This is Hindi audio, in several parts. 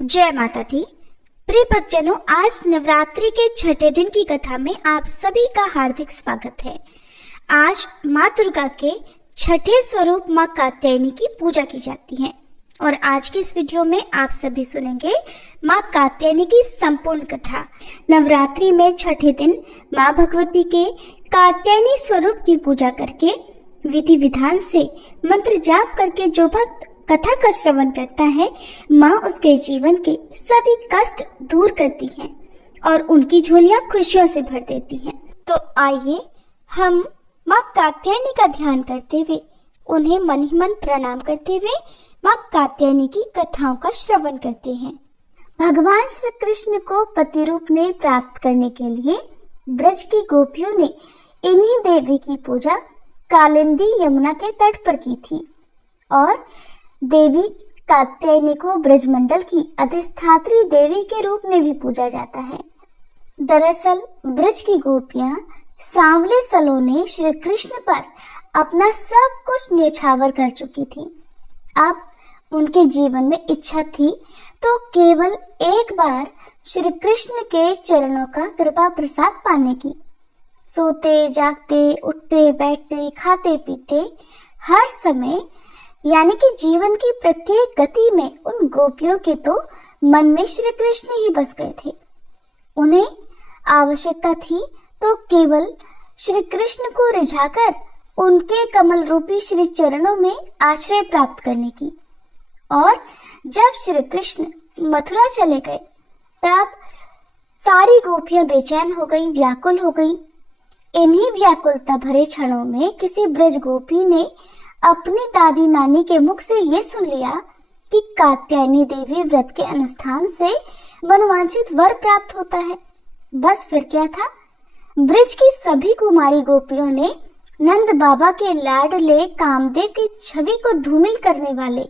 जय माता दी। प्रिय भक्तजनों, आज नवरात्रि के छठे दिन की कथा में आप सभी का हार्दिक स्वागत है। आज माँ दुर्गा के छठे स्वरूप माँ कात्यायनी की पूजा की जाती है और आज की इस वीडियो में आप सभी सुनेंगे माँ कात्यायनी की संपूर्ण कथा। नवरात्रि में छठे दिन माँ भगवती के कात्यायनी स्वरूप की पूजा करके विधि विधान से मंत्र जाप करके जो भक्त कथा का श्रवण करता है, माँ उसके जीवन के सभी कष्ट दूर करती है और उनकी झोलियां खुशियों से भर देती हैं। तो आइए हम माँ कात्यायनी का ध्यान करते हुए, उन्हें मन ही मन प्रणाम करते हुए माँ कात्यायनी की कथाओं का श्रवण करते हैं। भगवान श्री कृष्ण को पति रूप में प्राप्त करने के लिए ब्रज की गोपियों ने इन्हीं देवी की पूजा कालिंदी यमुना के तट पर की थी और देवी कात्यायनी को ब्रजमंडल की अधिष्ठात्री देवी के रूप में भी पूजा जाता है। दरअसल ब्रज की गोपियां सांवले सलोने श्री कृष्ण पर अपना सब कुछ न्यौछावर कर चुकी थी। अब उनके जीवन में इच्छा थी तो केवल एक बार श्री कृष्ण के चरणों का कृपा प्रसाद पाने की। सोते जागते, उठते बैठते, खाते पीते, हर समय यानी कि जीवन की प्रत्येक गति में उन गोपियों के तो मन में श्री कृष्ण ही बस गए थे। उन्हें आवश्यकता थी तो केवल श्री कृष्ण को रिझाकर उनके कमल रूपी श्री चरणों में आश्रय प्राप्त करने की। और जब श्री कृष्ण मथुरा चले गए तब सारी गोपियां बेचैन हो गईं, व्याकुल हो गईं। इन्हीं व्याकुलता भरे क्षणों में किसी ब्रज गोपी ने अपनी दादी नानी के मुख से ये सुन लिया कि कात्यायनी देवी व्रत के अनुष्ठान से मनवांछित वर प्राप्त होता है। बस फिर क्या था, ब्रज की सभी कुमारी गोपियों ने नंद बाबा के लाडले कामदेव की छवि को धूमिल करने वाले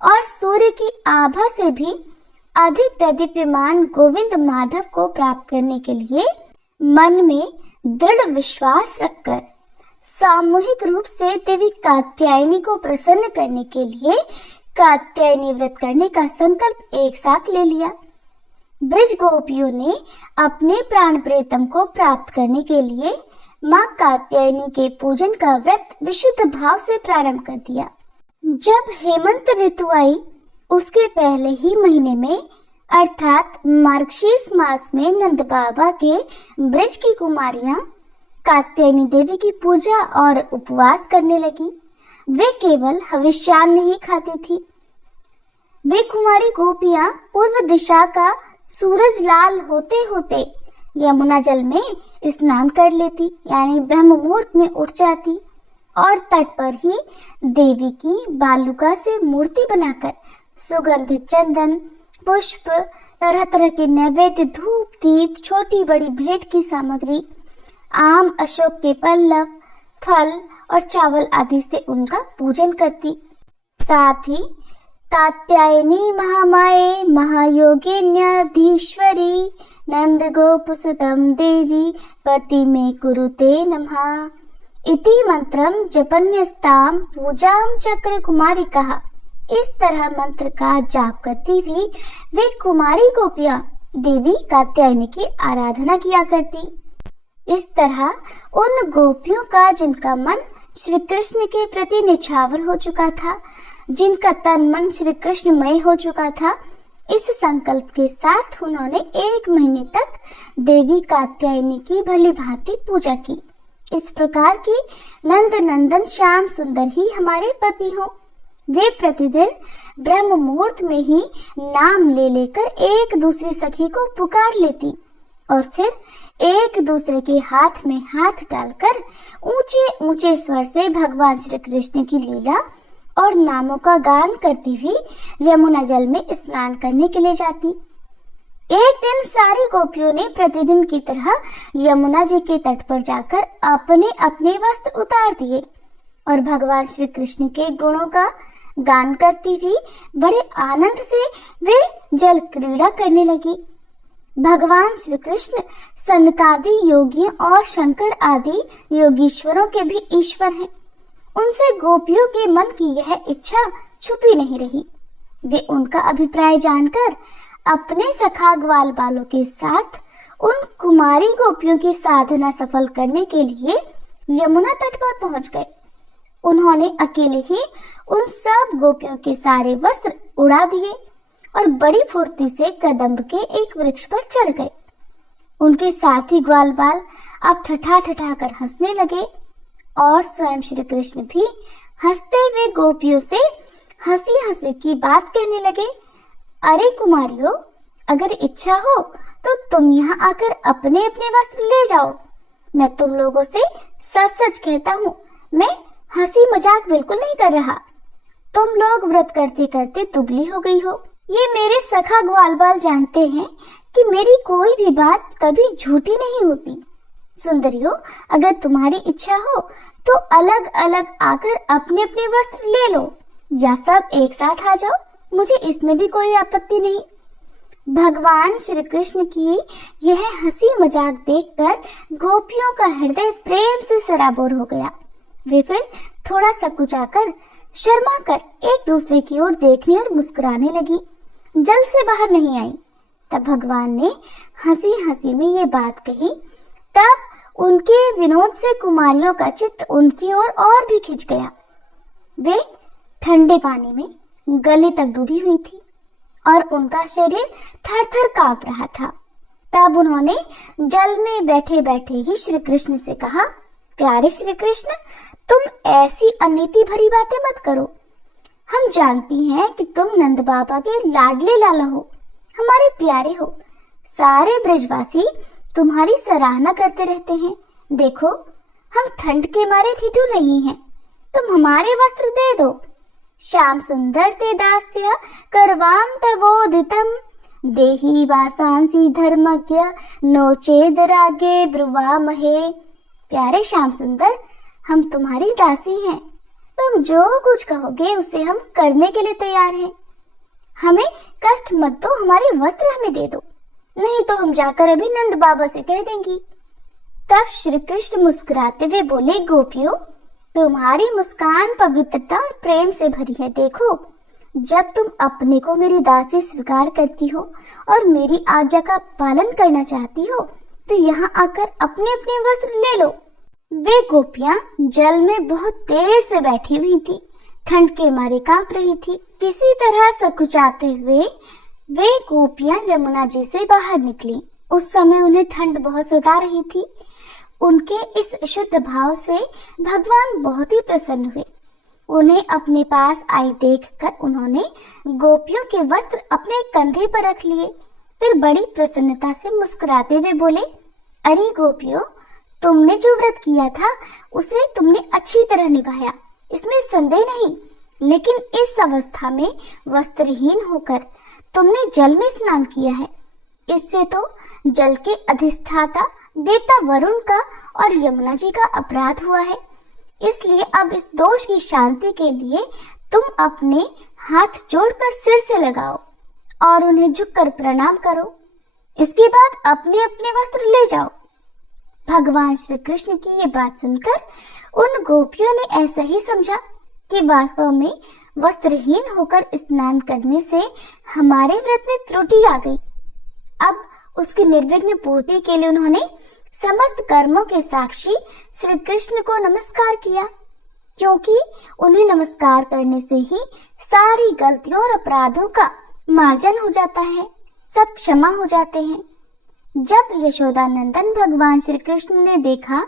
और सूर्य की आभा से भी अधिक दैदीप्यमान गोविंद माधव को प्राप्त करने के लिए मन में दृढ़ विश्वास रखकर सामूहिक रूप से देवी कात्यायनी को प्रसन्न करने के लिए कात्यायनी व्रत करने का संकल्प एक साथ ले लिया। ब्रज गोपियों ने अपने प्राण प्रियतम को प्राप्त करने के लिए माँ कात्यायनी के पूजन का व्रत विशुद्ध भाव से प्रारंभ कर दिया। जब हेमंत ऋतु आई, उसके पहले ही महीने में अर्थात मार्गशीर्ष मास में नंद बाबा के ब्रज की कुमारियां कात्यायनी देवी की पूजा और उपवास करने लगी। वे केवल हविष्यान्न ही खाती थी। वे कुमारी गोपियां पूर्व दिशा का सूरज लाल होते होते यमुना जल में स्नान कर लेती, यानी ब्रह्म मुहूर्त में उठ जाती और तट पर ही देवी की बालुका से मूर्ति बनाकर सुगंधित चंदन, पुष्प, तरह तरह के नैवेद्य, धूप, दीप, छोटी बड़ी भेंट की सामग्री, आम, अशोक के पल्लव, फल और चावल आदि से उनका पूजन करती। साथ ही कात्यायनी महामाये महायोगिन्याधीश्वरी नंद गोपसुतम देवी पति में कुरुते नमः इति मंत्रम जपन्यस्ताम पूजाम चक्र कुमारी कहा। इस तरह मंत्र का जाप करती भी वे कुमारी गोपियां देवी कात्यायनी की आराधना किया करती। इस तरह उन गोपियों का जिनका मन श्री कृष्ण के प्रति निछावर हो चुका था, जिनका तन मन श्री कृष्णमय हो चुका था, इस संकल्प के साथ उन्होंने 1 महीने तक देवी कात्यायनी की भली भांति पूजा की। इस प्रकार की नंद नंदन श्याम सुंदर ही हमारे पति हो। वे प्रतिदिन ब्रह्म मुहूर्त में ही नाम ले लेकर एक दूसरी सखी को पुकार लेती और फिर एक दूसरे के हाथ में हाथ डालकर ऊंचे ऊंचे स्वर से भगवान श्री कृष्ण की लीला और नामों का गान करती हुई यमुना जल में स्नान करने के लिए जाती। एक दिन सारी गोपियों ने प्रतिदिन की तरह यमुना जी के तट पर जाकर अपने अपने वस्त्र उतार दिए और भगवान श्री कृष्ण के गुणों का गान करती हुई बड़े आनंद से वे जल क्रीड़ा करने लगी। भगवान श्री कृष्ण सनकादि योगियों और शंकर आदि योगीश्वरों के भी ईश्वर हैं। उनसे गोपियों के मन की यह इच्छा छुपी नहीं रही। वे उनका अभिप्राय जानकर अपने सखा ग्वाल बालों के साथ उन कुमारी गोपियों की साधना सफल करने के लिए यमुना तट पर पहुंच गए। उन्होंने अकेले ही उन सब गोपियों के सारे वस्त्र उड़ा दिए और बड़ी फुर्ती से कदम्ब के एक वृक्ष पर चढ़ गए। उनके साथी ग्वाल बाल अब ठठा ठठा कर हंसने लगे और स्वयं श्री कृष्ण भी हंसते हुए गोपियों से हंसी हंसी की बात कहने लगे। अरे कुमारियों, अगर इच्छा हो तो तुम यहाँ आकर अपने अपने वस्त्र ले जाओ। मैं तुम लोगों से सच सच कहता हूँ, मैं हंसी मजाक बिल्कुल नहीं कर रहा। तुम लोग व्रत करते करते दुबली हो गई हो। ये मेरे सखा ग्वाल बाल जानते हैं कि मेरी कोई भी बात कभी झूठी नहीं होती। सुंदरियों, अगर तुम्हारी इच्छा हो तो अलग अलग आकर अपने अपने वस्त्र ले लो या सब एक साथ आ जाओ, मुझे इसमें भी कोई आपत्ति नहीं। भगवान श्री कृष्ण की यह हंसी मजाक देखकर गोपियों का हृदय प्रेम से सराबोर हो गया। वे फिर थोड़ा सकुचाकर शर्मा कर एक दूसरे की ओर देखने और मुस्कुराने लगी, जल से बाहर नहीं आई। तब भगवान ने हंसी हंसी में ये बात कही। तब उनके विनोद से कुमारियों का चित्त उनकी ओर और भी खिंच गया। वे ठंडे पानी में गले तक डूबी हुई थी और उनका शरीर थर थर कांप रहा था। तब उन्होंने जल में बैठे बैठे ही श्री कृष्ण से कहा, प्यारे श्री कृष्ण, तुम ऐसी अनीति भरी बातें मत करो। हम जानती हैं कि तुम नंद बाबा के लाडले लाला हो, हमारे प्यारे हो। सारे ब्रजवासी तुम्हारी सराहना करते रहते हैं। देखो, हम ठंड के मारे ठिठुर रही हैं, तुम हमारे वस्त्र दे दो। श्याम सुंदर ते दास्य करवाम तवोदितम देहि वासांसी धर्मज्ञ नोचेद रागे ब्रुवामहे। प्यारे श्याम सुंदर, हम तुम्हारी दासी हैं, तुम जो कुछ कहोगे उसे हम करने के लिए तैयार हैं। हमें कष्ट मत दो, हमारे वस्त्र हमें दे दो, नहीं तो हम जाकर अभी नंद बाबा से कह देंगी। तब श्री कृष्ण मुस्कुराते हुए बोले, गोपियों, तुम्हारी मुस्कान पवित्रता और प्रेम से भरी है। देखो, जब तुम अपने को मेरी दासी स्वीकार करती हो और मेरी आज्ञा का पालन करना चाहती हो तो यहाँ आकर अपने अपने वस्त्र ले लो। वे गोपियां जल में बहुत देर से बैठी हुई थी, ठंड के मारे कांप रही थी। किसी तरह सकुचाते हुए वे गोपियां यमुना जी से बाहर निकली। उस समय उन्हें ठंड बहुत सता रही थी। उनके इस शुद्ध भाव से भगवान बहुत ही प्रसन्न हुए। उन्हें अपने पास आई देखकर उन्होंने गोपियों के वस्त्र अपने कंधे पर रख लिए। फिर बड़ी प्रसन्नता से मुस्कुराते हुए बोले, अरे गोपियों, तुमने जो व्रत किया था उसे तुमने अच्छी तरह निभाया, इसमें संदेह नहीं। लेकिन इस अवस्था में वस्त्रहीन होकर तुमने जल में स्नान किया है। इससे तो जल के अधिष्ठाता देवता वरुण का और यमुना जी का अपराध हुआ है। इसलिए अब इस दोष की शांति के लिए तुम अपने हाथ जोड़कर सिर से लगाओ और उन्हें झुककर प्रणाम करो। इसके बाद अपने अपने वस्त्र ले जाओ। भगवान श्री कृष्ण की ये बात सुनकर उन गोपियों ने ऐसा ही समझा कि वास्तव में वस्त्रहीन होकर स्नान करने से हमारे व्रत में त्रुटि आ गई। अब उसकी निर्विघ्न पूर्ति के लिए उन्होंने समस्त कर्मों के साक्षी श्री कृष्ण को नमस्कार किया, क्योंकि उन्हें नमस्कार करने से ही सारी गलतियों और अपराधों का मार्जन हो जाता है, सब क्षमा हो जाते हैं। जब यशोदा नंदन भगवान श्री कृष्ण ने देखा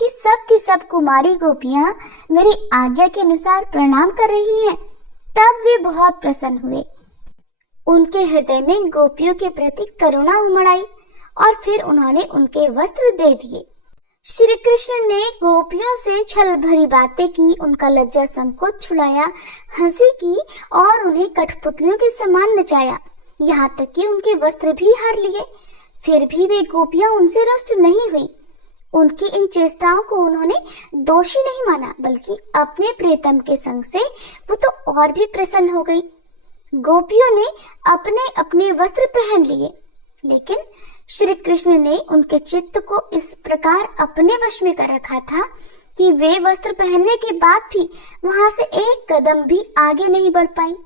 कि सब की सब कुमारी गोपियां मेरी आज्ञा के अनुसार प्रणाम कर रही हैं, तब वे बहुत प्रसन्न हुए। उनके हृदय में गोपियों के प्रति करुणा उमड़ आई और फिर उन्होंने उनके वस्त्र दे दिए। श्री कृष्ण ने गोपियों से छल भरी बातें की, उनका लज्जा संकोच छुड़ाया, हंसी की और उन्हें कठपुतलियों के समान नचाया, यहाँ तक कि उनके वस्त्र भी हर लिए। फिर भी वे गोपियां उनसे रुष्ट नहीं हुई। उनकी इन चेष्टाओं को उन्होंने दोषी नहीं माना, बल्कि अपने प्रियतम के संग से वो तो और भी प्रसन्न हो गई। गोपियों ने अपने अपने वस्त्र पहन लिए, लेकिन श्री कृष्ण ने उनके चित्त को इस प्रकार अपने वश में कर रखा था कि वे वस्त्र पहनने के बाद भी वहां से एक कदम भी आगे नहीं बढ़ पाई।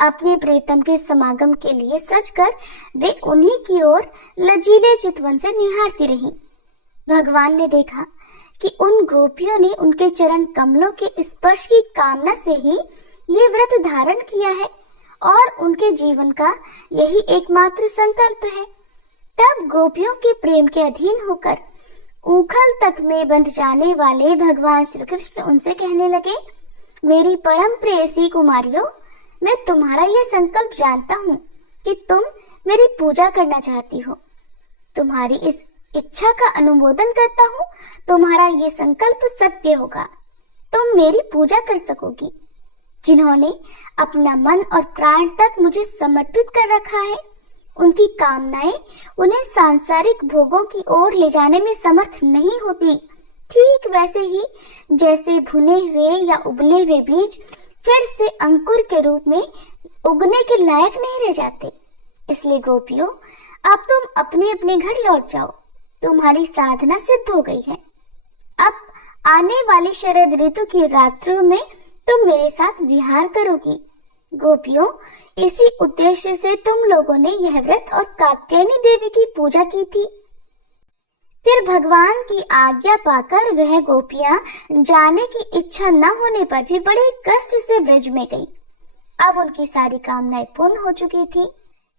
अपने प्रीतम के समागम के लिए सजकर वे उन्हीं की ओर लजीले चितवन से निहारती रहीं। भगवान ने देखा कि उन गोपियों ने उनके चरण कमलों के स्पर्श की कामना से ही ये व्रत धारण किया है और उनके जीवन का यही एकमात्र संकल्प है। तब गोपियों के प्रेम के अधीन होकर उखल तक में बंध जाने वाले भगवान श्री कृष्ण उनसे कहने लगे, मेरी परम प्रेयसी कुमारियों, मैं तुम्हारा यह संकल्प जानता हूँ कि तुम मेरी पूजा करना चाहती हो। तुम्हारी इस इच्छा का अनुमोदन करता हूँ। तुम्हारा ये संकल्प सत्य होगा। तुम मेरी पूजा कर सकोगी। जिन्होंने अपना मन और प्राण तक मुझे समर्पित कर रखा है, उनकी कामनाएं उन्हें सांसारिक भोगों की ओर ले जाने में समर्थ नहीं होती। ठीक वैसे ही जैसे भुने हुए या उबले हुए बीज फिर से अंकुर के रूप में उगने के लायक नहीं रह जाते। इसलिए गोपियों, अब तुम अपने अपने घर लौट जाओ। तुम्हारी साधना सिद्ध हो गई है। अब आने वाली शरद ऋतु की रात्रियों में तुम मेरे साथ विहार करोगी। गोपियों, इसी उद्देश्य से तुम लोगों ने यह व्रत और कात्यायनी देवी की पूजा की थी। फिर भगवान की आज्ञा पाकर वह गोपियां जाने की इच्छा न होने पर भी बड़े कष्ट से ब्रज में गईं। अब उनकी सारी कामनाएं पूर्ण हो चुकी थी।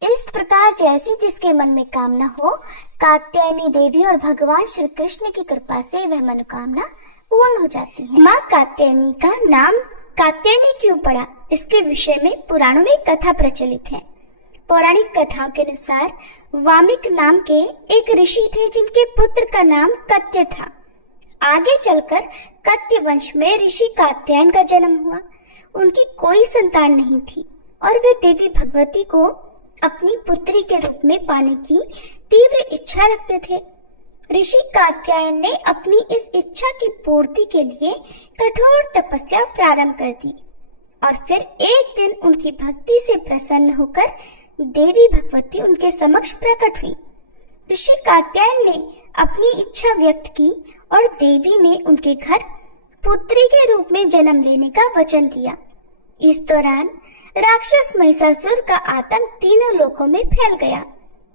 इस प्रकार जैसी जिसके मन में कामना हो, कात्यायनी देवी और भगवान श्री कृष्ण की कृपा से वह मनोकामना पूर्ण हो जाती है। माँ कात्यायनी का नाम कात्यायनी क्यों पड़ा, इसके विषय में पुराणों में कथा प्रचलित है। पौराणिक कथाओं के अनुसार वामिक नाम के एक ऋषि थे जिनके पुत्र का नाम कत्य था। आगे चलकर कत्य वंश में ऋषि कात्यायन का जन्म हुआ। उनकी कोई संतान नहीं थी और वे देवी भगवती को अपनी पुत्री के रूप में पाने की तीव्र इच्छा रखते थे। ऋषि कात्यायन ने अपनी इस इच्छा की पूर्ति के लिए कठोर तपस्या प्रारंभ कर दी और फिर एक दिन उनकी भक्ति से प्रसन्न होकर देवी भगवती उनके समक्ष प्रकट हुई। ऋषि कात्यायन ने अपनी इच्छा व्यक्त की और देवी ने उनके घर पुत्री के रूप में जन्म लेने का वचन दिया। इस दौरान राक्षस महिषासुर का आतंक तीनों लोकों में फैल गया,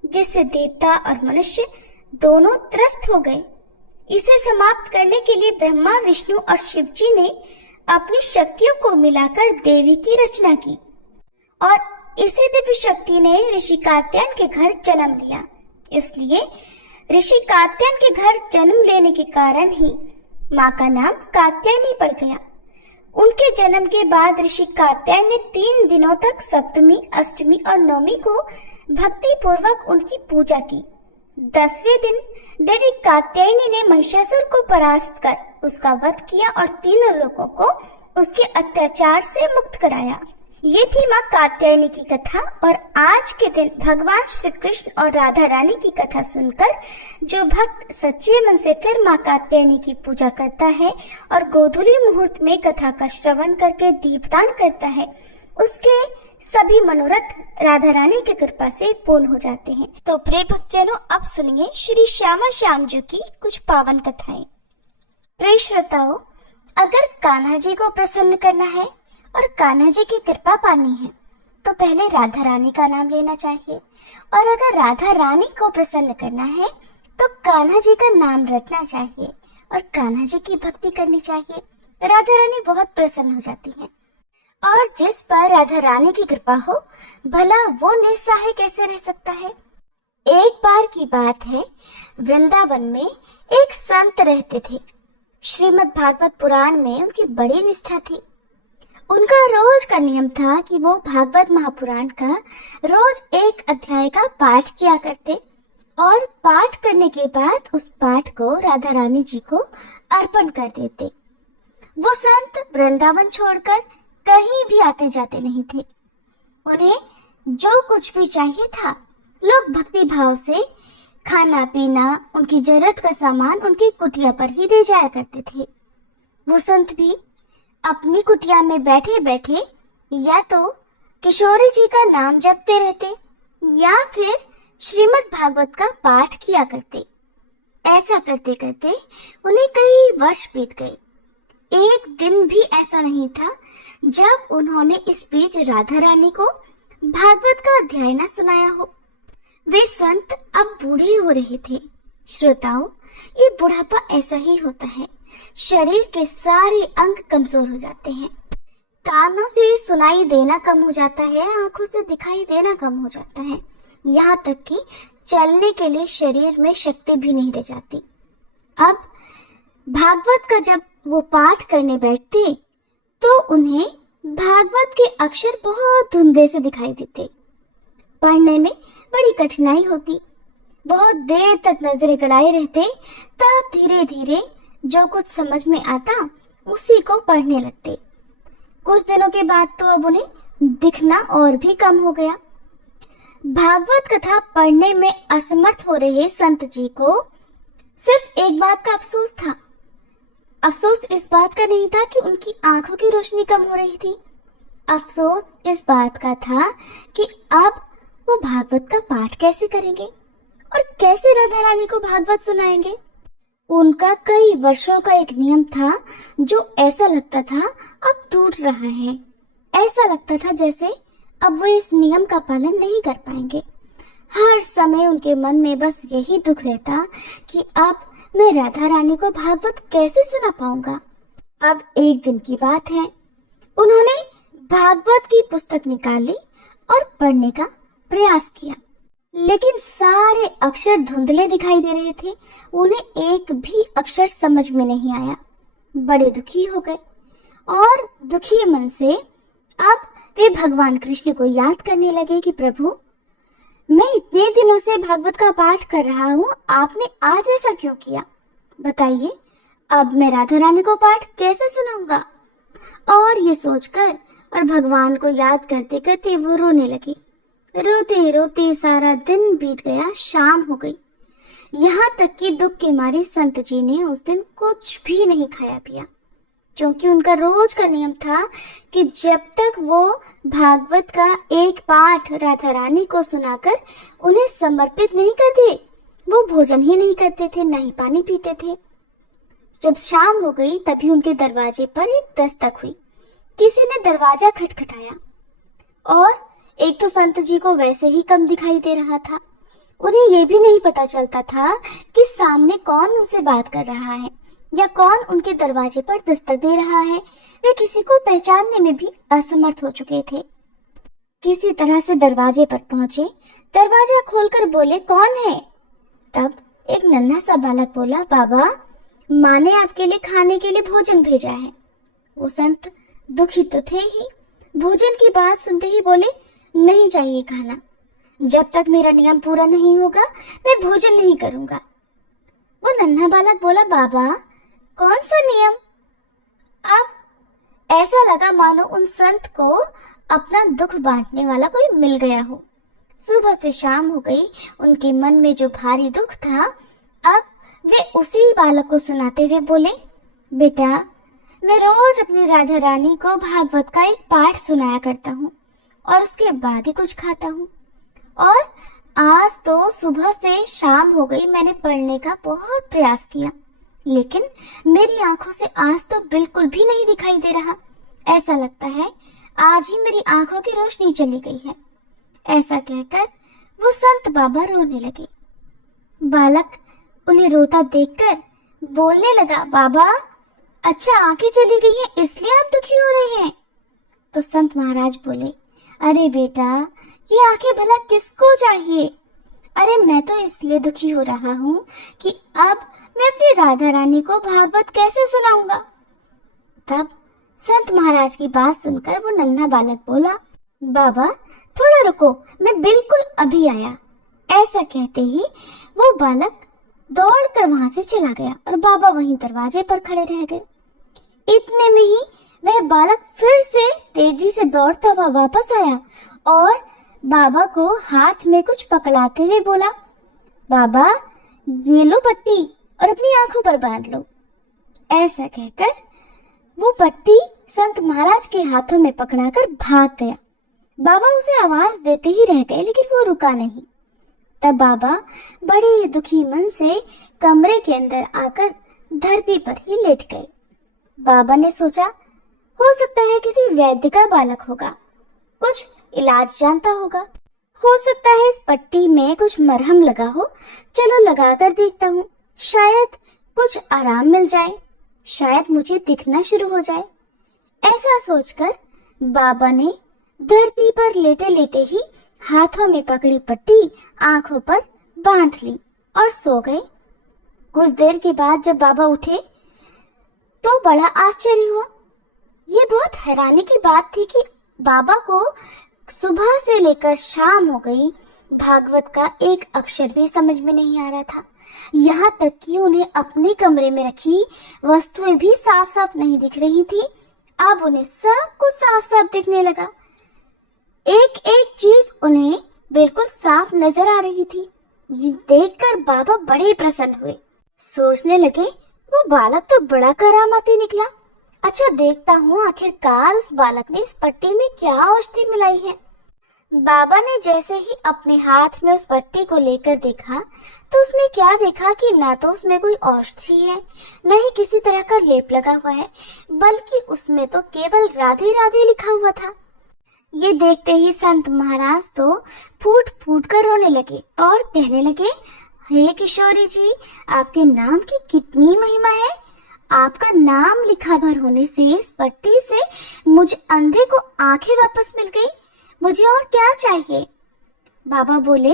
जिससे देवता और मनुष्य दोनों त्रस्त हो गए। इसे समाप्त करने के लिए ब्रह्मा, विष्णु और शिव जी ने अपनी शक्तियों को मिलाकर देवी की रचना की और इसी दिव्य शक्ति ने ऋषि कात्यायन के घर जन्म लिया। इसलिए ऋषि कात्यायन के घर जन्म लेने के कारण ही माँ का नाम कात्यायनी पड़ गया। उनके जन्म के बाद ऋषि कात्यायन ने 3 दिनों तक सप्तमी, अष्टमी और नवमी को भक्ति पूर्वक उनकी पूजा की। 10वें दिन देवी कात्यायनी ने महिषासुर को परास्त कर उसका वध किया और तीनों लोगों को उसके अत्याचार से मुक्त कराया। ये थी माँ कात्यायनी की कथा। और आज के दिन भगवान श्री कृष्ण और राधा रानी की कथा सुनकर जो भक्त सच्चे मन से फिर माँ कात्यायनी की पूजा करता है और गोधूली मुहूर्त में कथा का श्रवण करके दीपदान करता है, उसके सभी मनोरथ राधा रानी की कृपा से पूर्ण हो जाते हैं। तो प्रिय भक्तजनों, अब सुनिए श्री श्यामा श्याम जी की कुछ पावन कथाएं। प्रिय श्रोताओ, अगर कान्हा जी को प्रसन्न करना है और कान्हा जी की कृपा पानी है तो पहले राधा रानी का नाम लेना चाहिए, और अगर राधा रानी को प्रसन्न करना है तो कान्हा जी का नाम रटना चाहिए और कान्हा जी की भक्ति करनी चाहिए। राधा रानी बहुत प्रसन्न हो जाती हैं। और जिस पर राधा रानी की कृपा हो, भला वो निस्सहाय कैसे रह सकता है। एक बार की बात है, वृंदावन में एक संत रहते थे। श्रीमद् भागवत पुराण में उनकी बड़ी निष्ठा थी। उनका रोज का नियम था कि वो भागवत महापुराण का रोज एक अध्याय का पाठ किया करते और पाठ करने के बाद उस पाठ को राधा रानी जी को अर्पण कर देते। वो संत वृंदावन छोड़कर कहीं भी आते जाते नहीं थे। उन्हें जो कुछ भी चाहिए था, लोग भक्ति भाव से खाना पीना, उनकी जरूरत का सामान उनकी कुटिया पर ही दे जाया करते थे। वो संत भी अपनी कुटिया में बैठे बैठे या तो किशोरी जी का नाम जपते रहते या फिर श्रीमद् भागवत का पाठ किया करते। ऐसा करते करते उन्हें कई वर्ष बीत गए। एक दिन भी ऐसा नहीं था जब उन्होंने इस बीच राधा रानी को भागवत का अध्याय न सुनाया हो। वे संत अब बूढ़े हो रहे थे। श्रोताओं, ये बुढ़ापा ऐसा ही होता है। शरीर के सारे अंग कमजोर हो जाते हैं। कानों से सुनाई देना कम हो जाता है, आंखों से दिखाई देना कम हो जाता है, यहाँ तक कि चलने के लिए शरीर में शक्ति भी नहीं रह जाती। अब भागवत का जब वो पाठ करने बैठते तो उन्हें भागवत के अक्षर बहुत धुंधले से दिखाई देते। पढ़ने में बड़ी कठिनाई होती। बहुत देर तक नजरें गड़ाए रहते, तब धीरे धीरे जो कुछ समझ में आता उसी को पढ़ने लगते। कुछ दिनों के बाद तो अब उन्हें दिखना और भी कम हो गया। भागवत कथा पढ़ने में असमर्थ हो रहे संत जी को सिर्फ एक बात का अफसोस था। अफसोस इस बात का नहीं था कि उनकी आंखों की रोशनी कम हो रही थी। अफसोस इस बात का था कि अब वो भागवत का पाठ कैसे करेंगे और कैसे राधा रानी को भागवत सुनाएंगे। उनका कई वर्षों का एक नियम था जो ऐसा लगता था अब टूट रहा है। ऐसा लगता था जैसे अब वो इस नियम का पालन नहीं कर पाएंगे। हर समय उनके मन में बस यही दुख रहता कि अब मैं राधा रानी को भागवत कैसे सुना पाऊंगा। अब एक दिन की बात है, उन्होंने भागवत की पुस्तक निकाली और पढ़ने का प्रयास किया, लेकिन सारे अक्षर धुंधले दिखाई दे रहे थे। उन्हें एक भी अक्षर समझ में नहीं आया। बड़े दुखी हो गए और दुखी मन से अब वे भगवान कृष्ण को याद करने लगे कि प्रभु, मैं इतने दिनों से भागवत का पाठ कर रहा हूँ, आपने आज ऐसा क्यों किया? बताइए, अब मैं राधा रानी को पाठ कैसे सुनाऊंगा? और ये सोचकर और भगवान को याद करते करते वो रोने लगे। रोते रोते सारा दिन बीत गया, शाम हो गई। यहाँ तक कि दुख के मारे संत जी ने उस दिन कुछ भी नहीं खाया पिया, क्योंकि उनका रोज का नियम था कि जब तक वो भागवत का एक पाठ राधा रानी को सुनाकर उन्हें समर्पित नहीं कर दे, वो भोजन ही नहीं करते थे, न ही पानी पीते थे। जब शाम हो गई तभी उनके दरवाजे पर एक दस्तक हुई। किसी ने दरवाजा खटखटाया और एक तो संत जी को वैसे ही कम दिखाई दे रहा था। उन्हें ये भी नहीं पता चलता था कि सामने कौन उनसे बात कर रहा है या कौन उनके दरवाजे पर दस्तक दे रहा है। वे किसी को पहचानने में भी असमर्थ हो चुके थे। किसी तरह से दरवाजे पर पहुंचे, दरवाजा खोलकर बोले, कौन है? तब एक नन्हा सा बालक बोला, बाबा, माँ ने आपके लिए खाने के लिए भोजन भेजा है। वो संत दुखी तो थे ही, भोजन की बात सुनते ही बोले, नहीं चाहिए खाना, जब तक मेरा नियम पूरा नहीं होगा मैं भोजन नहीं करूंगा। वो नन्हा बालक बोला, बाबा, कौन सा नियम? अब ऐसा लगा मानो उन संत को अपना दुख बांटने वाला कोई मिल गया हो। सुबह से शाम हो गई, उनके मन में जो भारी दुख था अब वे उसी बालक को सुनाते हुए बोले, बेटा, मैं रोज अपनी राधा रानी को भागवत का एक पाठ सुनाया करता हूँ और उसके बाद ही कुछ खाता हूँ, और आज तो सुबह से शाम हो गई, मैंने पढ़ने का बहुत प्रयास किया, लेकिन मेरी आंखों से आज तो बिल्कुल भी नहीं दिखाई दे रहा। ऐसा लगता है आज ही मेरी आंखों की रोशनी चली गई है। ऐसा कहकर वो संत बाबा रोने लगे। बालक उन्हें रोता देखकर बोलने लगा, बाबा, अच्छा आंखें चली गई हैं इसलिए आप दुखी हो रहे हैं? तो संत महाराज बोले, अरे बेटा, ये आंखें भला किसको चाहिए? अरे मैं तो इसलिए दुखी हो रहा हूँ कि अब मैं अपनी राधा रानी को भागवत कैसे सुनाऊंगा। तब संत महाराज की बात सुनकर वो नन्हा बालक बोला, बाबा थोड़ा रुको, मैं बिल्कुल अभी आया। ऐसा कहते ही वो बालक दौड़कर वहां से चला गया और बाबा वहीं दरवाजे पर खड़े रह गए। इतने में ही वह बालक फिर से तेजी से दौड़ता हुआ वापस आया और बाबा को हाथ में कुछ पकड़ाते हुए बोला, बाबा, ये लो पट्टी और अपनी आंखों पर बांध लो। ऐसा कहकर वो पट्टी संत महाराज के हाथों में पकड़ाकर भाग गया। बाबा उसे आवाज देते ही रह गए, लेकिन वो रुका नहीं। तब बाबा बड़े दुखी मन से कमरे के अंदर आकर धरती पर ही लेट गए। बाबा ने सोचा, हो सकता है किसी वैद्य का बालक होगा, कुछ इलाज जानता होगा। हो सकता है इस पट्टी में कुछ मरहम लगा हो, चलो लगा कर देखता हूँ, शायद कुछ आराम मिल जाए, शायद मुझे दिखना शुरू हो जाए। ऐसा सोचकर बाबा ने धरती पर लेटे लेटे ही हाथों में पकड़ी पट्टी आंखों पर बांध ली और सो गए। कुछ देर के बाद जब बाबा उठे तो बड़ा आश्चर्य हुआ। ये बहुत हैरानी की बात थी कि बाबा को सुबह से लेकर शाम हो गई, भागवत का एक अक्षर भी समझ में नहीं आ रहा था। यहाँ तक कि उन्हें अपने कमरे में रखी वस्तुएं भी साफ साफ नहीं दिख रही थी। अब उन्हें सब कुछ साफ साफ दिखने लगा। एक एक चीज उन्हें बिल्कुल साफ नजर आ रही थी। ये देखकर बाबा बड़े प्रसन्न हुए। सोचने लगे, वो बालक तो बड़ा करामाती निकला। अच्छा, देखता हूँ आखिरकार उस बालक ने इस पट्टी में क्या औषधि मिलाई है। बाबा ने जैसे ही अपने हाथ में उस पट्टी को लेकर देखा तो उसमें क्या देखा कि ना तो उसमें कोई औषधि है, न ही किसी तरह का लेप लगा हुआ है, बल्कि उसमें तो केवल राधे राधे लिखा हुआ था। ये देखते ही संत महाराज तो फूट फूट कर रोने लगे और कहने लगे, हे किशोरी जी, आपके नाम की कितनी महिमा है। आपका नाम लिखा भर होने से इस पट्टी से मुझ अंधे को आंखें वापस मिल गई। मुझे और क्या चाहिए। बाबा बोले,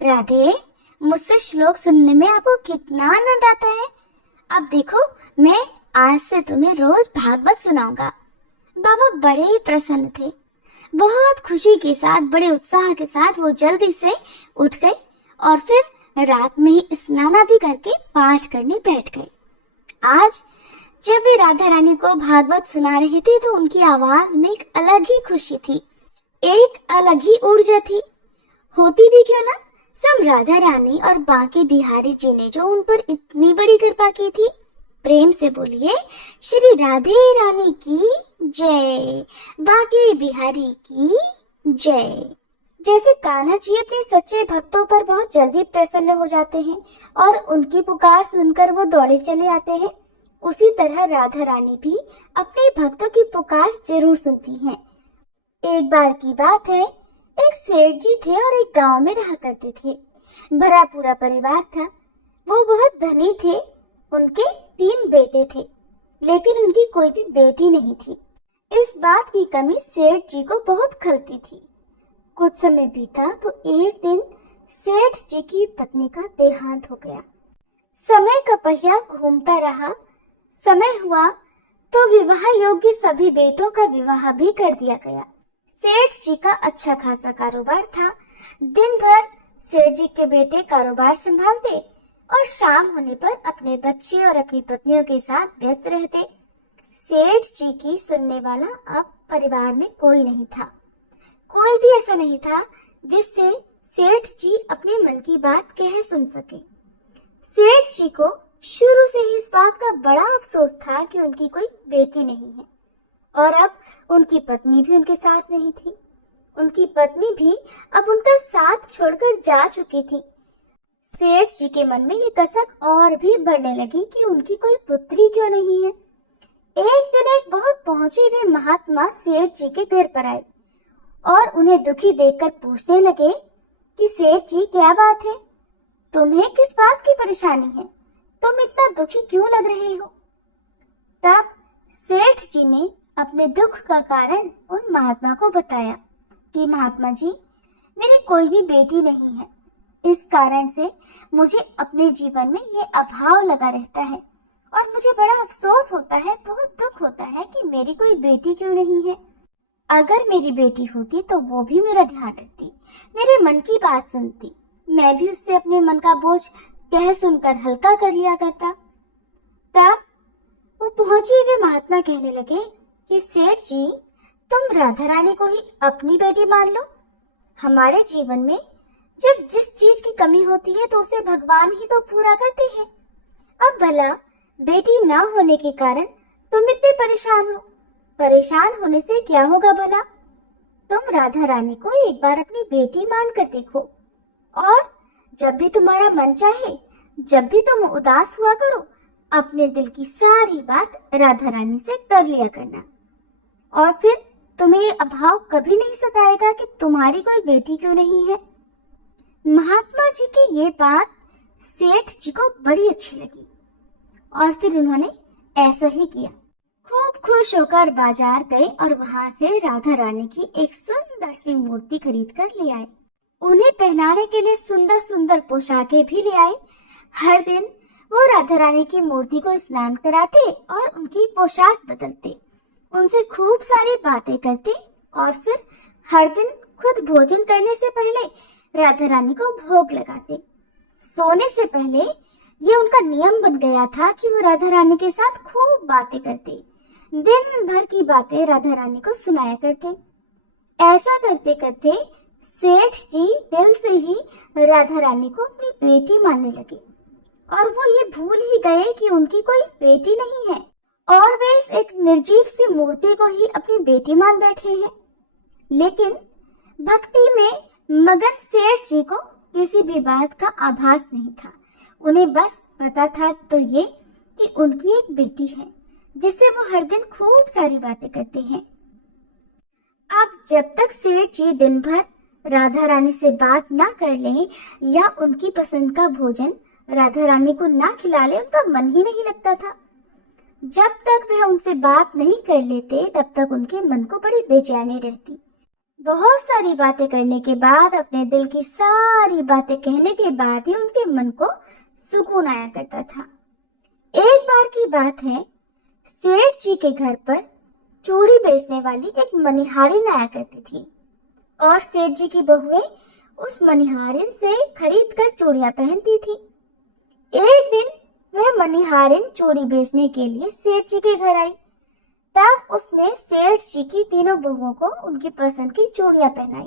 राधे, मुझसे श्लोक सुनने में आपको कितना आनंद आता है। अब देखो, मैं आज से तुम्हें रोज भागवत सुनाऊंगा। बाबा बड़े ही प्रसन्न थे। बहुत खुशी के साथ, बड़े उत्साह के साथ वो जल्दी से उठ गए और फिर रात में ही स्नान आदि करके पाठ करने बैठ गए। आज जब वे राधा रानी को भागवत सुना रहे थे तो उनकी आवाज में एक अलग ही खुशी थी, एक अलग ही ऊर्जा थी। होती भी क्यों ना, स्वयं राधा रानी और बांके बिहारी जी ने जो उन पर इतनी बड़ी कृपा की थी। प्रेम से बोलिए, श्री राधे रानी की जय, बांके बिहारी की जय। जैसे कान्हा जी अपने सच्चे भक्तों पर बहुत जल्दी प्रसन्न हो जाते हैं और उनकी पुकार सुनकर वो दौड़े चले आते हैं, उसी तरह राधा रानी भी अपने भक्तों की पुकार जरूर सुनती हैं। एक बार की बात है, एक सेठ जी थे और एक गांव में रहा करते थे। भरा पूरा परिवार था। वो बहुत धनी थे। उनके 3 बेटे थे, लेकिन उनकी कोई भी बेटी नहीं थी। इस बात की कमी सेठ जी को बहुत खलती थी। कुछ समय बीता तो एक दिन सेठ जी की पत्नी का देहांत हो गया। समय का पहिया घूमता रहा। समय हुआ तो विवाह योग्य सभी बेटों का विवाह भी कर दिया गया। सेठ जी का अच्छा खासा कारोबार था। दिन भर सेठ जी के बेटे कारोबार संभालते और शाम होने पर अपने बच्चे और अपनी पत्नियों के साथ व्यस्त रहते। सेठ जी की सुनने वाला अब परिवार में कोई नहीं था। कोई भी ऐसा नहीं था जिससे सेठ जी अपने मन की बात कह सुन सके। सेठ जी को शुरू से ही इस बात का बड़ा अफसोस था कि उनकी कोई बेटी नहीं है और अब उनकी पत्नी भी उनके साथ नहीं थी। उनकी पत्नी भी अब उनका साथ छोड़कर जा चुकी थी। सेठ जी के मन में ये कसक और भी बढ़ने लगी कि उनकी कोई पुत्री क्यों नहीं है। एक दिन एक बहुत पहुंचे हुए महात्मा सेठ जी के घर पर आए और उन्हें दुखी देखकर पूछने लगे कि सेठ जी, क्या बात है, तुम्हें किस बात की परेशानी है, तुम इतना दुखी क्यों लग रहे हो। तब सेठ जी ने अपने दुख का कारण उन महात्मा को बताया कि महात्मा जी, मेरी कोई भी बेटी नहीं है। इस कारण से मुझे अपने जीवन में ये अभाव लगा रहता है और मुझे बड़ा अफसोस होता है, बहुत दुख होता है कि मेरी कोई बेटी क्यों नहीं है। अगर मेरी बेटी होती तो वो भी मेरा ध्यान रखती, मेरे मन की बात सुनती, मैं भी उससे अपने मन का बोझ कह सुनकर हल्का कर लिया करता। तब वो पहुंचे हुए महात्मा कहने लगे कि सेठ जी, तुम राधा रानी को ही अपनी बेटी मान लो। हमारे जीवन में जब जिस चीज की कमी होती है तो उसे भगवान ही तो पूरा करते हैं। अब भला बेटी ना होने के कारण तुम इतने परेशान हो। परेशान होने से क्या होगा भला। तुम राधा रानी को एक बार अपनी बेटी मान कर देखो और जब भी तुम्हारा मन चाहे, जब भी तुम उदास हुआ करो, अपने दिल की सारी बात राधा रानी से कर लिया करना, और फिर तुम्हें ये अभाव कभी नहीं सताएगा कि तुम्हारी कोई बेटी क्यों नहीं है। महात्मा जी की ये बात सेठ जी को बड़ी अच्छी लगी और फिर उन्होंने ऐसा ही किया। खूब खुश होकर बाजार गए और वहां से राधा रानी की एक सुंदर सी मूर्ति खरीद कर ले आए। उन्हें पहनाने के लिए सुंदर सुंदर पोशाकें भी ले आए। हर दिन वो राधा रानी की मूर्ति को स्नान कराते और उनकी पोशाक बदलते, उनसे खूब सारी बातें करते और फिर हर दिन खुद भोजन करने से पहले राधा रानी को भोग लगाते। सोने से पहले ये उनका नियम बन गया था कि वो राधा रानी के साथ खूब बातें करते, दिन भर की बातें राधा रानी को सुनाया करते। ऐसा करते करते सेठ जी दिल से ही राधा रानी को अपनी बेटी मानने लगे और वो ये भूल ही गए कि उनकी कोई बेटी नहीं है और वे इस एक निर्जीव सी मूर्ति को ही अपनी बेटी मान बैठे हैं। लेकिन भक्ति में मगन सेठ जी को किसी भी बात का आभास नहीं था। उन्हें बस पता था तो ये कि उनकी एक बेटी है जिससे वो हर दिन खूब सारी बातें करते हैं। अब जब तक सेठ जी दिन भर राधा रानी से बात ना कर लें या उनकी पसंद का भोजन राधा रानी को ना खिला ले, उनका मन ही नहीं लगता था। जब तक वह उनसे बात नहीं कर लेते तब तक उनके मन को बड़ी बेचैनी रहती। बहुत सारी बातें करने के बाद, अपने दिल की सारी बातें कहने के बाद ही उनके मन को सुकून आया करता था। एक बार की बात है, सेठ जी के घर पर चूड़ी बेचने वाली एक मनिहारिन आया करती थी और सेठ जी की बहुएं उस मनिहारिन से खरीद कर चूड़ियां पहनती थी। एक दिन वह मनिहारिन चूड़ी बेचने के लिए सेठ जी के घर आई। तब उसने सेठ जी की तीनों बहुओं को उनकी पसंद की चूड़ियां पहनाई।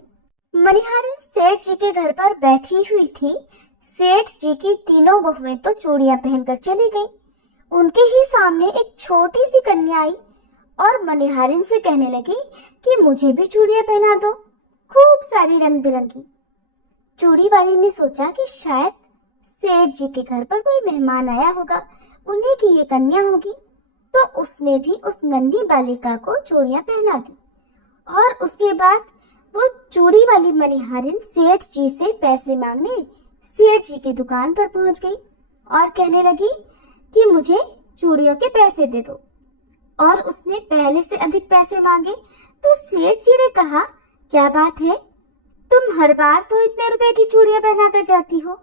मनिहारिन सेठ जी के घर पर बैठी हुई थी। सेठ जी की तीनों बहुएं तो चूड़ियां पहनकर चली गईं। उनके ही सामने एक छोटी सी कन्या आई और मनिहारिन से कहने लगी कि मुझे भी चूड़ियां पहना दो, खूब सारी रंग बिरंगी। चूड़ी वाली ने सोचा कि शायद सेठ जी के घर पर कोई मेहमान आया होगा, उन्हीं की ये कन्या होगी, तो उसने भी उस नन्ही बालिका को चूड़ियां पहना दी। और उसके बाद वो चूड़ी वाली मनिहारिन सेठ जी से पैसे मांगने सेठ जी की दुकान पर पहुंच गई और कहने लगी कि मुझे चूड़ियों के पैसे दे दो। और उसने पहले से अधिक पैसे मांगे तो सेठ जी ने कहा, क्या बात है, तुम हर बार तो इतने रुपए की चूड़ियां पहना कर जाती हो,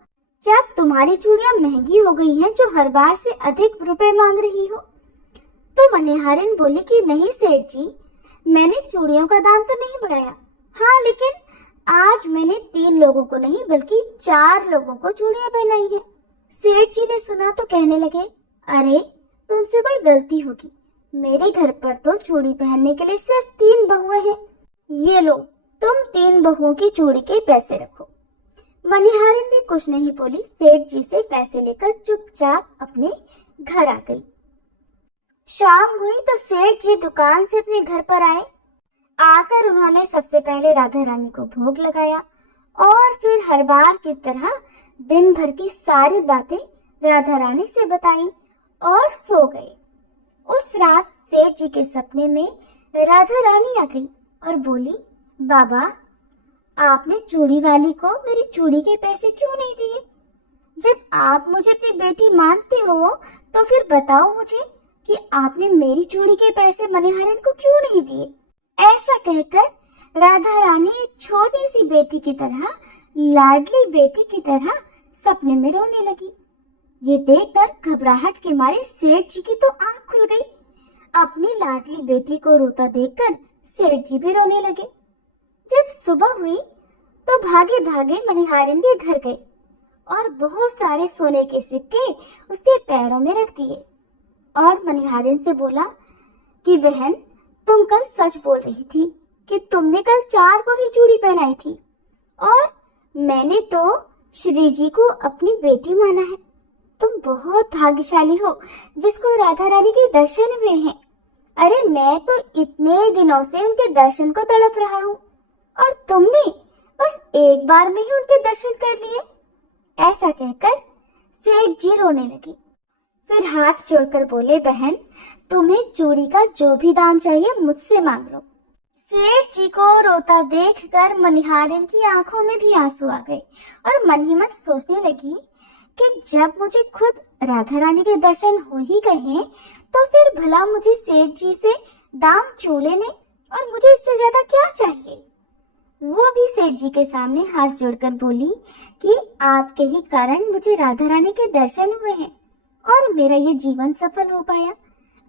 क्या तुम्हारी चूड़ियां महंगी हो गई हैं जो हर बार से अधिक रुपए मांग रही हो? तो मनिहारिन बोली कि नहीं सेठ जी, मैंने चूड़ियों का दाम तो नहीं बढ़ाया। हाँ, लेकिन आज मैंने 3 लोगों को नहीं बल्कि 4 लोगों को चूड़ियां पहनाई हैं। सेठ जी ने सुना तो कहने लगे, अरे तुमसे कोई गलती होगी, मेरे घर पर तो चूड़ी पहनने के लिए सिर्फ 3 बहुएं हैं। ये लो, तुम 3 बहुओं की चूड़ी के पैसे रखो। मनिहारिन ने कुछ नहीं बोली, सेठ जी से पैसे लेकर चुपचाप अपने घर आ गई। शाम हुई तो सेठ जी दुकान से अपने घर पर आए। आकर उन्होंने सबसे पहले राधा रानी को भोग लगाया और फिर हर बार की तरह दिन भर की सारी बातें राधा रानी से बताई और सो गए। उस रात सेठ जी के सपने में राधा रानी आ गई और बोली, बाबा, आपने चूड़ी वाली को मेरी चूड़ी के पैसे क्यों नहीं दिए? जब आप मुझे अपनी बेटी मानते हो तो फिर बताओ मुझे कि आपने मेरी चूड़ी के पैसे मनिहारिन को क्यों नहीं दिए? ऐसा कहकर राधा रानी एक छोटी सी बेटी की तरह, लाडली बेटी की तरह सपने में रोने लगी। ये देखकर घबराहट के मारे सेठ जी की तो आंख खुल गई। अपनी लाडली बेटी को रोता देखकर सेठ जी भी रोने लगे। जब सुबह हुई तो भागे भागे मनिहारिन के घर गए और बहुत सारे सोने के सिक्के उसके पैरों में रख दिए और मनिहारिन से बोला कि बहन, तुम कल सच बोल रही थी कि तुमने कल 4 को ही चूड़ी पहनाई थी और मैंने तो श्री जी को अपनी बेटी माना है। तुम बहुत भाग्यशाली हो जिसको राधा रानी के दर्शन हुए हैं। अरे मैं तो इतने दिनों से उनके दर्शन को तड़प रहा हूँ और तुमने बस एक बार में ही उनके दर्शन कर लिए। ऐसा कहकर सेठ जी रोने लगे। फिर हाथ जोड़कर बोले, बहन तुम्हें चूड़ी का जो भी दाम चाहिए मुझसे मांग लो। सेठ जी को रोता देखकर मनिहारिन की आंखों में भी आंसू आ गए और मन ही मन सोचने लगी कि जब मुझे खुद राधा रानी के दर्शन हो ही गए हैं तो फिर भला मुझे सेठ जी से दाम क्यों लेने और मुझे इससे ज्यादा क्या चाहिए। वो भी सेठ जी के सामने हाथ जोड़कर बोली कि आपके ही कारण मुझे राधा रानी के दर्शन हुए हैं और मेरा ये जीवन सफल हो पाया।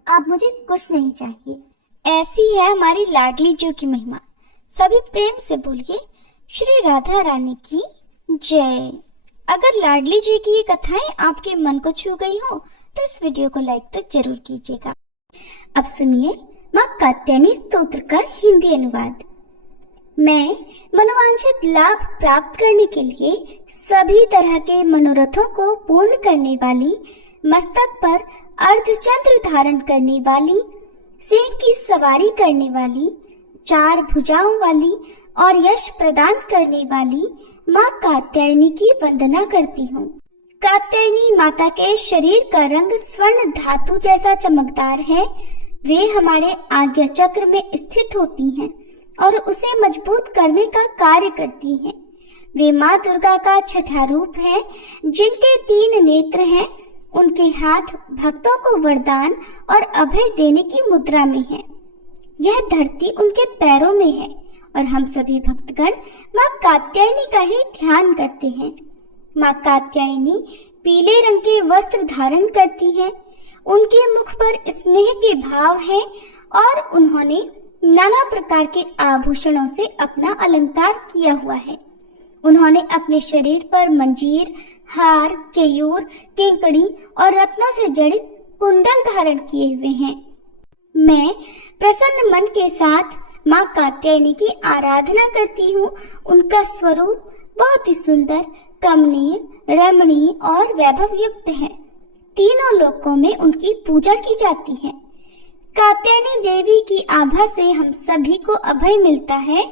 अब मुझे कुछ नहीं चाहिए। ऐसी है हमारी लाडली जो की महिमा। सभी प्रेम से बोलिए, श्री राधा रानी की जय। अगर लाडली जी की ये कथाएं आपके मन को छू गई हो तो इस वीडियो को लाइक तो जरूर कीजिएगा। अब सुनिए माँ कात्यायनी स्तोत्र का हिंदी अनुवाद। मैं मनोवांछित लाभ प्राप्त करने के लिए सभी तरह के मनोरथों को पूर्ण करने वाली, मस्तक पर अर्धचंद्र धारण करने वाली, सिंह की सवारी करने वाली, 4 भुजाओं वाली और यश प्रदान करने वाली माँ कात्यायनी की वंदना करती हूँ। कात्यायनी माता के शरीर का रंग स्वर्ण धातु जैसा चमकदार है। वे हमारे आज्ञा चक्र में स्थित होती हैं और उसे मजबूत करने का कार्य करती हैं। वे माँ दुर्गा का छठा रूप है, जिनके 3 नेत्र हैं। उनके हाथ भक्तों को वरदान और अभय देने की मुद्रा में है। यह धरती उनके पैरों में है और हम सभी भक्तगण माँ कात्यायनी का ही ध्यान करते हैं। माँ कात्यायनी पीले रंग के वस्त्र धारण करती है। उनके मुख पर स्नेह के भाव है और उन्होंने नाना प्रकार के आभूषणों से अपना अलंकार किया हुआ है। उन्होंने अपने शरीर पर मंजीर, हार, केयूर, केंकड़ी और रत्नों से जड़ित कुंडल धारण किए हुए हैं। मैं प्रसन्न मन के साथ माँ कात्यायनी की आराधना करती हूँ। उनका स्वरूप बहुत ही सुंदर, कमनीय, रमणीय और वैभव युक्त है। तीनों लोकों में उनकी पूजा की जाती है। कात्यायनी देवी की आभा से हम सभी को अभय मिलता है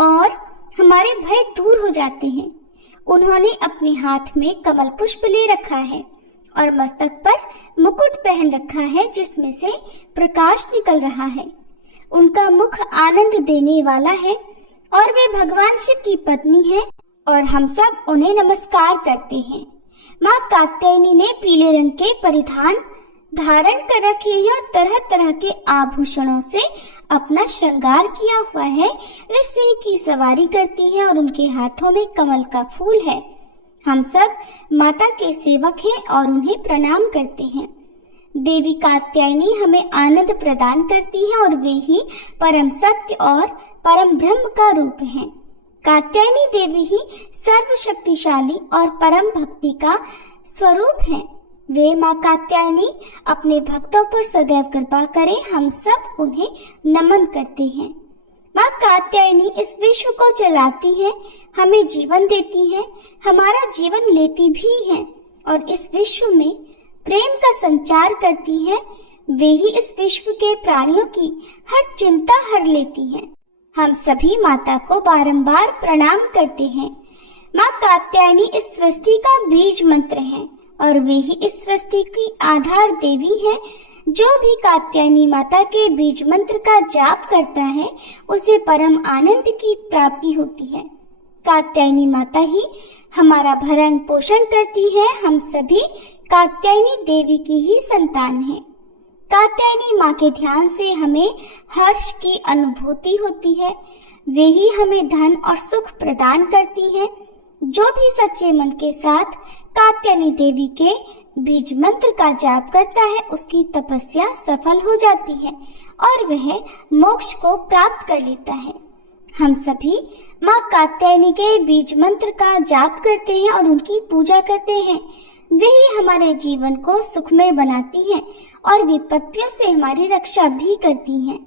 और हमारे भय दूर हो जाते हैं। उन्होंने अपने हाथ में कमल पुष्प ले रखा है और मस्तक पर मुकुट पहन रखा है जिसमें से प्रकाश निकल रहा है। उनका मुख आनंद देने वाला है और वे भगवान शिव की पत्नी है और हम सब उन्हें नमस्कार करते हैं। माँ कात्यायनी ने पीले रंग के परिधान धारण कर रखे हैं और तरह तरह के आभूषणों से अपना श्रृंगार किया हुआ है। वे सिंह की सवारी करती है और उनके हाथों में कमल का फूल है। हम सब माता के सेवक हैं और उन्हें प्रणाम करते हैं। देवी कात्यायनी हमें आनंद प्रदान करती है और वे ही परम सत्य और परम ब्रह्म का रूप हैं। कात्यायनी देवी ही सर्वशक्तिशाली और परम भक्ति का स्वरूप है। वे माँ कात्यायनी अपने भक्तों पर सदैव कृपा करें। हम सब उन्हें नमन करते हैं। माँ कात्यायनी इस विश्व को चलाती है, हमें जीवन देती है, हमारा जीवन लेती भी है और इस विश्व में प्रेम का संचार करती है। वे ही इस विश्व के प्राणियों की हर चिंता हर लेती हैं। हम सभी माता को बारंबार प्रणाम करते हैं। माँ कात्यायनी इस सृष्टि का बीज मंत्र है और वे ही इस सृष्टि की आधार देवी है। जो भी कात्यायनी माता के बीज मंत्र का जाप करता है उसे परम आनंद की प्राप्ति होती है। कात्यायनी माता ही हमारा भरण पोषण करती है। हम सभी कात्यायनी देवी की ही संतान हैं। कात्यायनी माँ के ध्यान से हमें हर्ष की अनुभूति होती है। वे ही हमें धन और सुख प्रदान करती है। जो भी सच्चे मन के साथ कात्यायनी देवी के बीज मंत्र का जाप करता है उसकी तपस्या सफल हो जाती है और वह मोक्ष को प्राप्त कर लेता है। हम सभी माँ कात्यायनी के बीज मंत्र का जाप करते हैं और उनकी पूजा करते हैं। वे ही हमारे जीवन को सुखमय बनाती हैं और विपत्तियों से हमारी रक्षा भी करती हैं।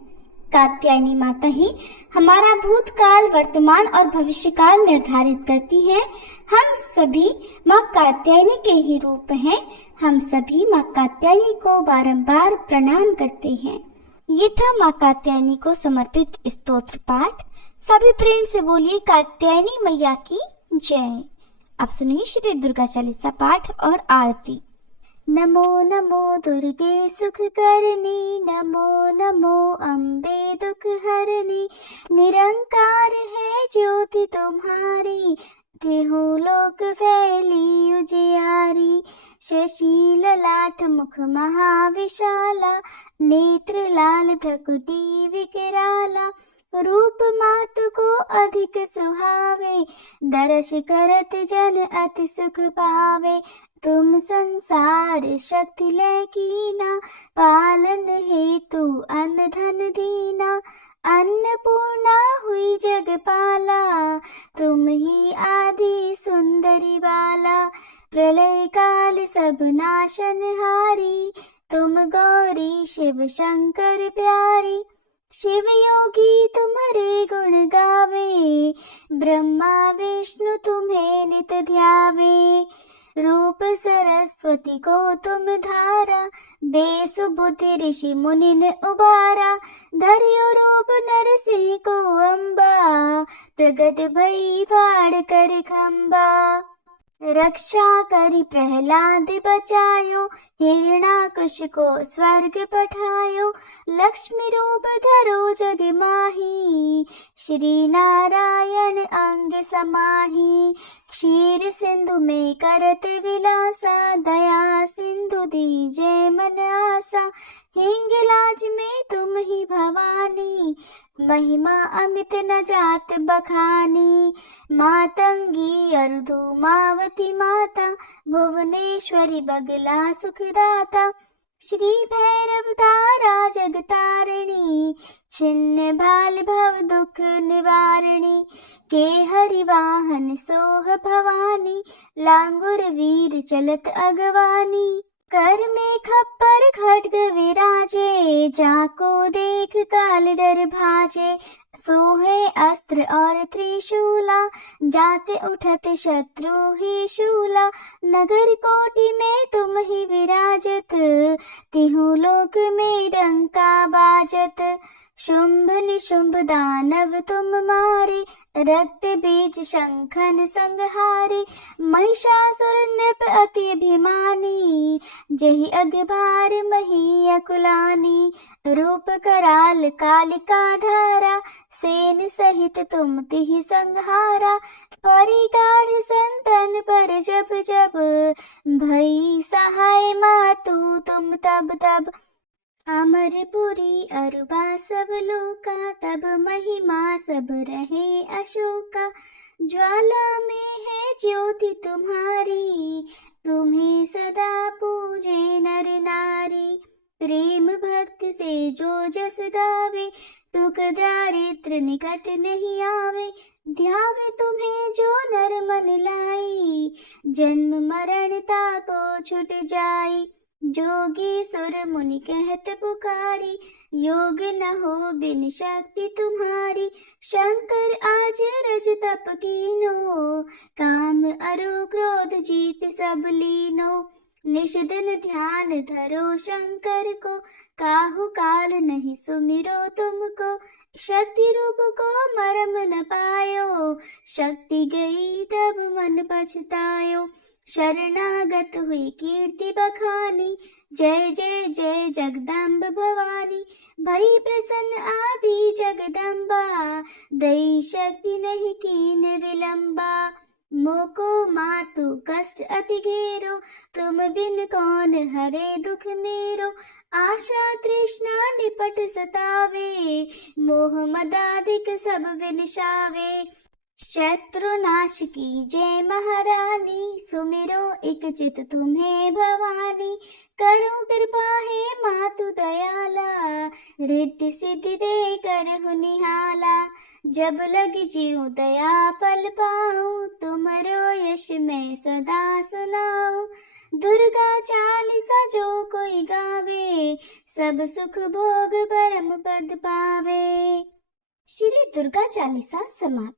कात्यायनी माता ही हमारा भूतकाल, वर्तमान और भविष्यकाल निर्धारित करती है। हम सभी माँ कात्यायनी के ही रूप हैं। हम सभी माँ कात्यायनी को बारंबार प्रणाम करते हैं। ये था माँ कात्यायनी को समर्पित स्तोत्र पाठ। सभी प्रेम से बोलिए कात्यायनी मैया की जय। अब सुनिए श्री दुर्गा चालीसा पाठ और आरती। नमो नमो दुर्गे सुख करनी, नमो नमो अम्बे दुख हरनी। निरंकार है ज्योति तुम्हारी, तिहु लोक फैली उजियारी। शशि ललाट मुख महाविशाला, नेत्र लाल भ्रकुटी विकराला। रूप मातु को अधिक सुहावे, दर्श करत जन अति सुख पावे। तुम संसार शक्ति लै कीना, पालन हेतु अन्न धन दीना। अन्नपूर्णा हुई जगपाला, तुम ही आदि सुंदरी बाला। प्रलय काल सब नाशनहारी, तुम गौरी शिव शंकर प्यारी। शिव योगी तुम्हारे गुण गावे, ब्रह्मा विष्णु तुम्हें नित ध्यावे। रूप सरस्वती को तुम धारा, दे सुबुद्धि ऋषि मुनिन उबारा। धर्यो रूप नरसिंह को अम्बा, प्रगट भई फाड़ कर खम्बा। रक्षा करी प्रहलाद बचायो, हिरणाकुश को स्वर्ग पठायो। लक्ष्मी रूप धरो जग माही, श्री नारायण अंग समाही। क्षीर सिंधु में करत विलासा, दया सिंधु दीजे मन आसा। हिंगलाज में तुम ही भवानी, महिमा अमित न जात बखानी। मातंगी अर्धुमावती माता, भुवनेश्वरी बगला सुखदाता। श्री भैरव तारा जगतारिणी, छिन्न भाल भव दुख निवारिणी। के हरि वाहन सोह भवानी, लांगुर वीर चलत अगवानी। कर में खप्पर खड्ग विराजे, जाको देख काल डर भाजे। सोहे अस्त्र और त्रिशूला, जाते उठत शत्रु ही शूला। नगर कोटि में तुम ही विराजत, तिहु लोक में डंका बाजत। शुंभ निशुंभ दानव तुम मारे, रक्त बीज शंखन संहारे। महिषासुर नृप अति अभिमानी, जहि अगभार मही अकुलानी। रूप कराल कालिका धारा, सेन सहित तुम तिहि संहारा। परिगाढ़ संतन पर जब जब, भई सहाय मातु तुम तब तब। अमरपुरी अरुबा सब लोका, तब महिमा सब रहे अशोका। ज्वाला में है ज्योति तुम्हारी, तुम्हें सदा पूजे नर नारी। प्रेम भक्ति से जो जस गावे, दुख दारिद्र निकट नहीं आवे। ध्यावे तुम्हें जो नर मन लाई, जन्म मरणता को छुट जाई। जोगी सुर मुनि कहत पुकारी, योग न हो बिन शक्ति तुम्हारी। शंकर आज रज तप कीनो, काम अरु क्रोध जीत सब लीनो। निषदन ध्यान धरो शंकर को, काहु काल नहीं सुमिरो तुमको। शक्ति रूप को मरम न पायो, शक्ति गई तब मन पछतायो। शरणागत हुई कीर्ति बखानी, जय जय जय जगदम्ब भवानी। भई प्रसन्न आदि जगदम्बा, दई शक्ति नहीं कीन विलंबा। मोको मातु कष्ट अति घेरो, तुम बिन कौन हरे दुख मेरो। आशा तृष्णा निपट सतावे, मोह मदाधिक सब विनिशावे। शत्रुनाश की जय महारानी, सुमिरो इक चित तुम्हें भवानी। करो कृपा है मातु दयाला, रिद्धि सिद्धि दे करहु निहाला। जब लग जीव दया पल पाऊं, तुमरो यश मैं सदा सुनाऊं। दुर्गा चालीसा जो कोई गावे, सब सुख भोग परम पद पावे। श्री दुर्गा चालीसा समाप्त।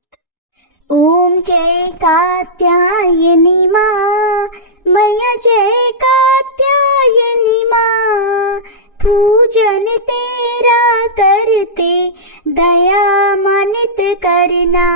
ओम जय कात्यायनी माँ, मैया जय कात्यायनी माँ। पूजन तेरा करते, दया मानित करना।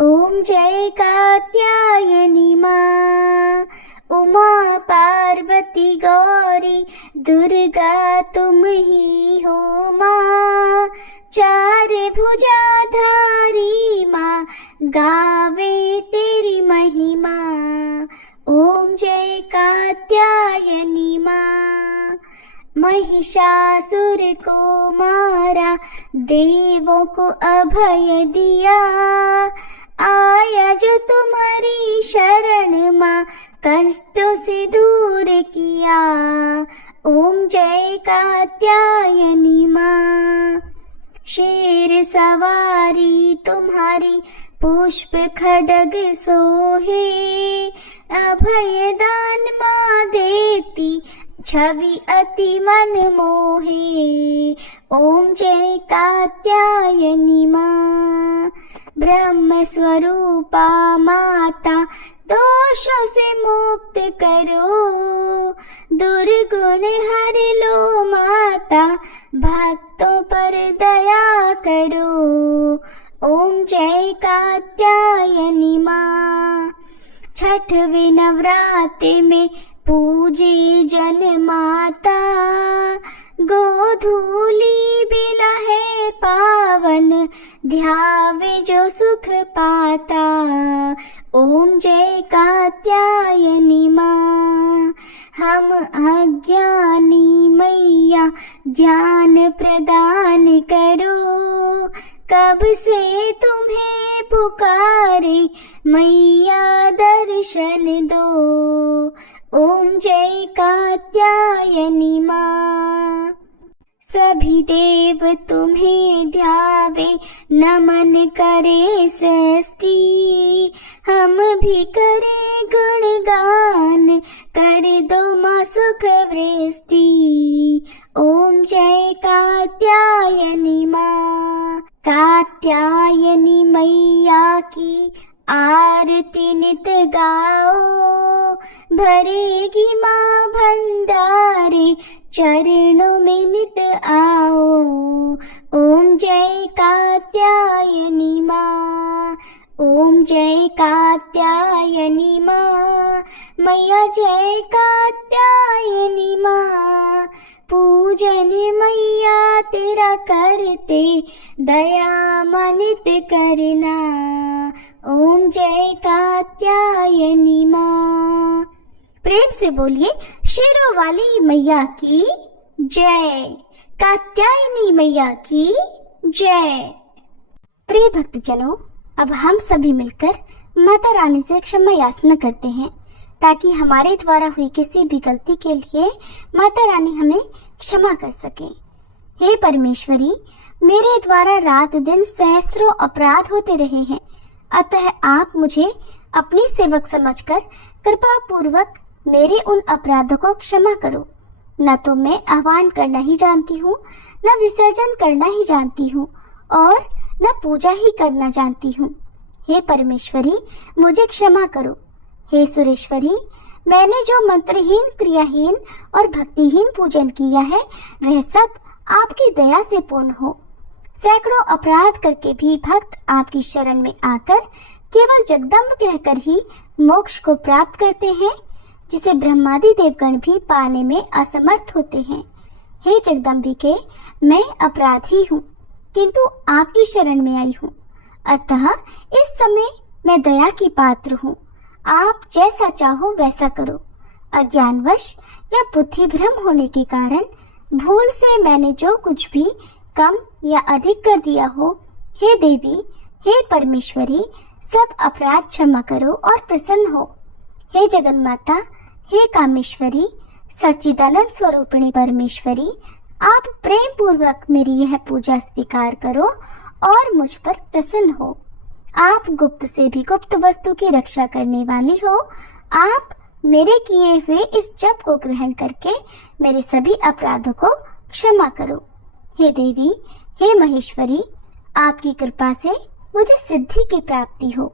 ओम जय कात्यायनी माँ। उमा पार्वती पार्वती गौरी दुर्गा तुम ही हो माँ, चार भुजाधारी माँ गावे तेरी महिमा। ओम जय कात्यायनी माँ। महिषासुर को मारा, देवों को अभय दिया, आया जो तुम्हारी शरण माँ, कष्टों से दूर किया। ओम जय कात्यायनी माँ। शेर सवारी तुम्हारी, पुष्प खड्ग सोहे, अभय दान माँ देती, छवि अति मन मोहे। ओम जय कात्यायनी माँ। ब्रह्म स्वरूपा माता, दोषों से मुक्त करो, दुर्गुण हर लो माता, भक्तों पर दया करो। ओम जय कात्यायनी माँ। छठवें नवरात्रि में पूजे जन माता, गोधूली बिना है पावन, ध्यावे जो सुख पाता। ओम जय कात्यायनी माँ। हम अज्ञानी मैया ज्ञान प्रदान करो, कब से तुम्हें पुकारे मैया दर्शन दो। ओम जय कात्यायनी माँ। सभी देव तुम्हें ध्यावे, नमन करे सृष्टि, हम भी करे गुणगान, कर दो माँ सुख वृष्टि। ओम जय कात्यायनी माँ। कात्यायनी मैया की आरती नित गाओ, भरेगी माँ भंडारे, चरणों में नित आओ। ओम जय कात्यायनी माँ। ओम जय कात्यायनी माँ। मैया जय कात्यायनी माँ। पूजन मैया तेरा करते, दया मनित करना। ओम जय कात्यायनी माँ। प्रेम से बोलिए शेरों वाली मैया की जय, कात्यायनी मैया की जय। प्रिय भक्तजनों, अब हम सभी मिलकर माता रानी से क्षमा याचना करते हैं, ताकि हमारे द्वारा हुई किसी भी गलती के लिए माता रानी हमें क्षमा कर सके। हे परमेश्वरी, मेरे द्वारा रात दिन सहस्त्रों अपराध होते रहे हैं, अतः आप मुझे अपनी सेवक समझकर कृपा पूर्वक मेरे उन अपराधों को क्षमा करो। न तो मैं आह्वान करना ही जानती हूँ, न विसर्जन करना ही जानती हूँ, और न पूजा ही करना जानती हूँ। हे परमेश्वरी, मुझे क्षमा करो। हे सुरेश्वरी, मैंने जो मंत्रहीन, क्रियाहीन और भक्तिहीन पूजन किया है, वह सब आपकी दया से पूर्ण हो। सैकड़ों अपराध करके भी भक्त आपकी शरण में आकर केवल जगदम्ब कहकर ही मोक्ष को प्राप्त करते हैं, जिसे ब्रह्मादि देवगण भी पाने में असमर्थ होते हैं। हे जगदम्बिके, मैं अपराधी हूँ, किंतु आपकी शरण में आई हूँ, अतः इस समय मैं दया की पात्र हूँ। आप जैसा चाहो वैसा करो। अज्ञानवश या बुद्धि भ्रम होने के कारण भूल से मैंने जो कुछ भी कम या अधिक कर दिया हो, हे देवी, हे परमेश्वरी, सब अपराध क्षमा करो और प्रसन्न हो। हे जगन्माता, हे कामेश्वरी, सच्चिदानंद स्वरूपिणी परमेश्वरी, आप प्रेम पूर्वक मेरी यह पूजा स्वीकार करो और मुझ पर प्रसन्न हो। आप गुप्त से भी गुप्त वस्तु की रक्षा करने वाली हो। आप मेरे किए हुए इस जप को ग्रहण करके मेरे सभी अपराधों को क्षमा करो। हे देवी, हे महेश्वरी, आपकी कृपा से मुझे सिद्धि की प्राप्ति हो।